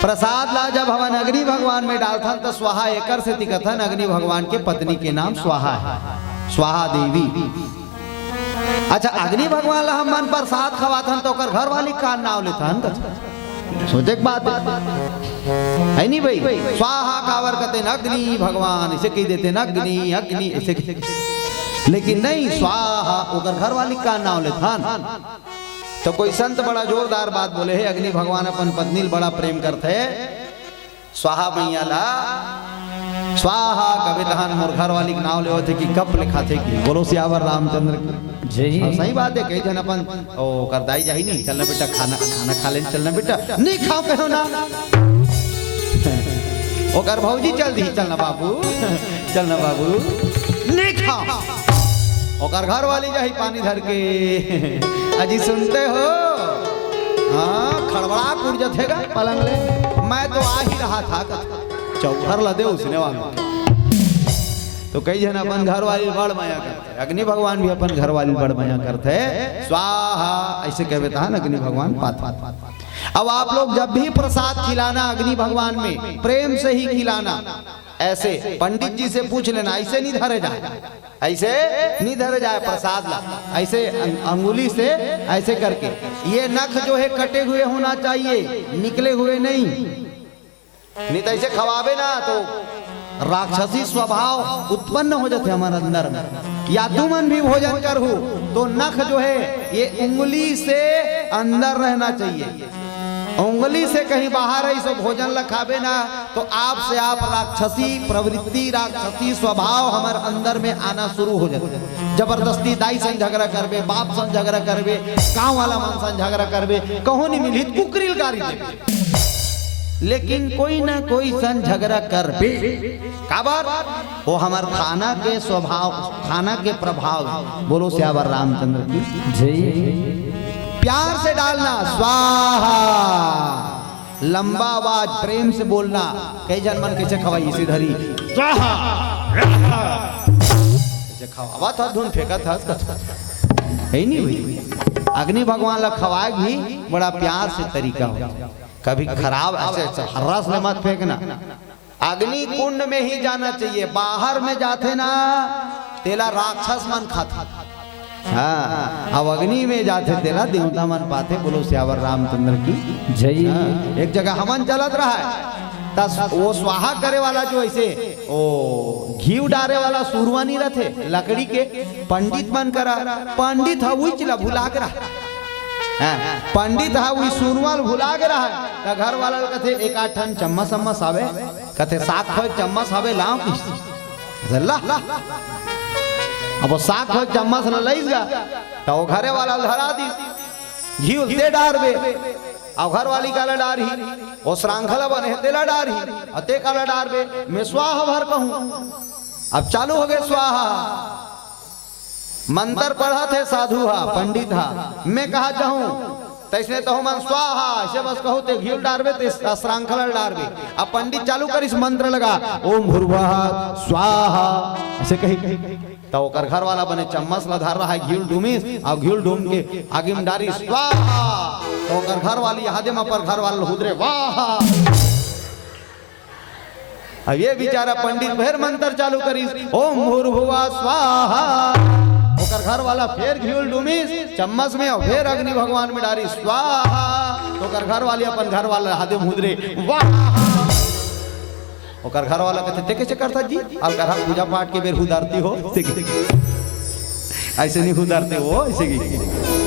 प्रसाद ला जब हवन अग्नि भगवान में डालथन तो स्वाहा एकर से तिकथन अग्नि भगवान के पत्नी के नाम स्वाहा है, स्वाहा देवी। अच्छा अग्नि भगवान ला हम मन प्रसाद खवाथन तो घर वाली का नाम लेथन, सोचे बात है नहीं भाई। स्वाहा कावर कहते अग्नि भगवान, इसे कह देते अग्नि अग्नि इसे, लेकिन नहीं स्वाहा ओकर घर वाली का नाम लेथन। तो कोई संत बड़ा जोरदार बात बोले है, अग्नि भगवान अपन पत्नी बड़ा प्रेम करते स्वाहा मैया ला स्वाहा कवितान मोर घर वाली के नाम ले थे कि कब लिखा थे कि बोलो सियावर रामचंद्र की जय। सही बात है, कई जन अपन ओ करदाई जाही नहीं, चलना बेटा खाना खाना खा ले, चलना बेटा नहीं खाओ कहो ना ओ कर भौजी चल दी, चलना बाबू चलना बाबू नहीं खाओ। ओकर घर वाली जाही पानी धर के अजी सुनते हो हाँ खड़बड़ा कुड़ जथेगा पलंग ले, मैं तो आ ही रहा था चौधर लदे उसने वाला। तो कई जन अपन घर वाली बड़ माया करते, अग्नि भगवान भी अपन घर वाली बड़ माया करते स्वाहा ऐसे कहते हैं अग्नि भगवान पात। अब आप लोग जब भी प्रसाद खिलाना अग्नि भगवान में प्रेम से ही खिलाना, ऐसे पंडित जी से पूछ लेना, ऐसे नहीं धरे जाए, ऐसे नहीं धरे जाए प्रसाद ला, ऐसे अंगुली से ऐसे करके। ये नख जो है कटे हुए होना चाहिए, निकले हुए नहीं तो ऐसे खवाबे ना तो राक्षसी स्वभाव उत्पन्न हो जाते हमारे अंदर में। या तुमन भी भोजन कर हो तो नख जो है ये उंगली से अंदर रहना चाहिए, उंगली से कहीं बाहर है सो भोजन लखाबे ना तो आप से आप राक्षसी प्रवृत्ति राक्षसी स्वभाव हमारे अंदर में आना शुरू हो जाते। जबरदस्ती दाई संग झगड़ा करबे, बाप संग झगड़ा करबे, गांव वाला मन संग झगड़ा करबे, कहो नहीं मिली कुकरील गारी देबे, लेकिन कोई ना कोई संग झगड़ा करबे काबर वो हमार खाना के स्वभाव खाना के प्रभाव। बोलो सियावर रामचंद्र की जय। प्यार से डालना स्वाहा, लंबा आवाज प्रेम से बोलना। कई जन मन कैसे खवाई इसी धरी स्वाहा कैसे खवावा था, धुन फेंका था है नहीं हुई। अग्नि भगवान ला खवाए भी बड़ा प्यार से तरीका हो, कभी खराब ऐसे हर्रा से मत फेंकना। अग्नि कुंड में ही जाना चाहिए, बाहर में जाते ना तेला राक्षस मन खाता। हाँ अब अग्नि में जाते तेरा देवता मन पाते। बोलो सियावर रामचंद्र की जय। एक जगह हमन चलत रहा है तस वो स्वाहा करे वाला जो ऐसे ओ घी डारे वाला सुरवा नहीं रहते लकड़ी के, पंडित मन करा पंडित है वही चला भुला के रहा, पंडित है वही सुरवाल भुला के रहा है। घर वाला कहते एक आठ ठन चम्मच सम्मच आवे, कहते 7 चम्मच आवे लाओ अब 7 चम्मच न लईस गा तो घरे वाला धरा दी घी दे डारबे, और घर वाली काला डार ही वो श्रृंखला बने तेला डार ही अते काला डारबे मैं स्वाहा भर कहूं। अब चालू हो गए स्वाहा, मंत्र पढ़ा थे साधु हा पंडित हा, मैं कहा जाऊं तैसने तो मन स्वाहा ऐसे बस कहो ते घी डारबे ते श्रृंखला डारबे। अब पंडित चालू कर इस मंत्र लगा ओम भूर्भुवः स्वाहा ऐसे कही तो ओकर घर वाला बने चम्मच ला धर रहा है घी डूमिस और घी डूम के आगे में डारी स्वाहा, तो ओकर घर वाली हादे में पर घर वाला हुदरे वाह। अब ये बेचारा पंडित फिर मंत्र चालू करी ओम भूर्भुवः स्वाहा, ओकर घर वाला फिर घी डूमिस चम्मच में और फिर अग्नि भगवान में डारी स्वाहा, तो ओकर घर वाली अपन घर वाला हादे में हुदरे वाह। ओकर घर वाला कहते कैसे करता जी अब घर पूजा पाठ के बेर हुदारती हो ऐसे नहीं हुदारते हो ऐसे की।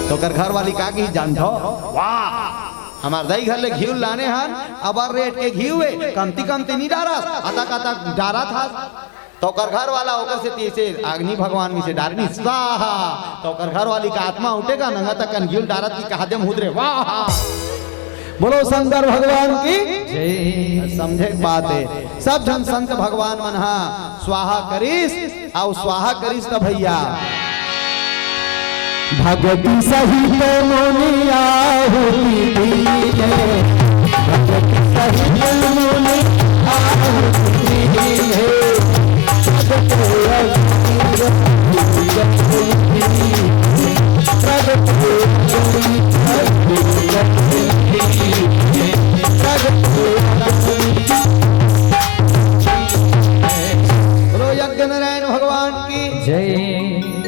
तो ओकर घर वाली का की जानता वाह हमार दाई घर ले घी लाने हन अब रेट के घी हुए कमती कमती नहीं डारा अतक अतक डारा था। तो ओकर घर वाला ओकर से तीसे अग्नि भगवान में से डारनी स्वाहा, तो ओकर घर वाली का आत्मा उठेगा नंगा तक घी डारत की कहा दे हुदरे वाह। बोलो शंकर भगवान की जय। समझे बात है सब जन संत भगवान मन हा स्वाहा करिस और स्वाहा करिस तो भैया भगति सहित मुनिया हुई दीजे, भगति सहित मुनिया हुई दीजे, प्रगट भगवान की जय।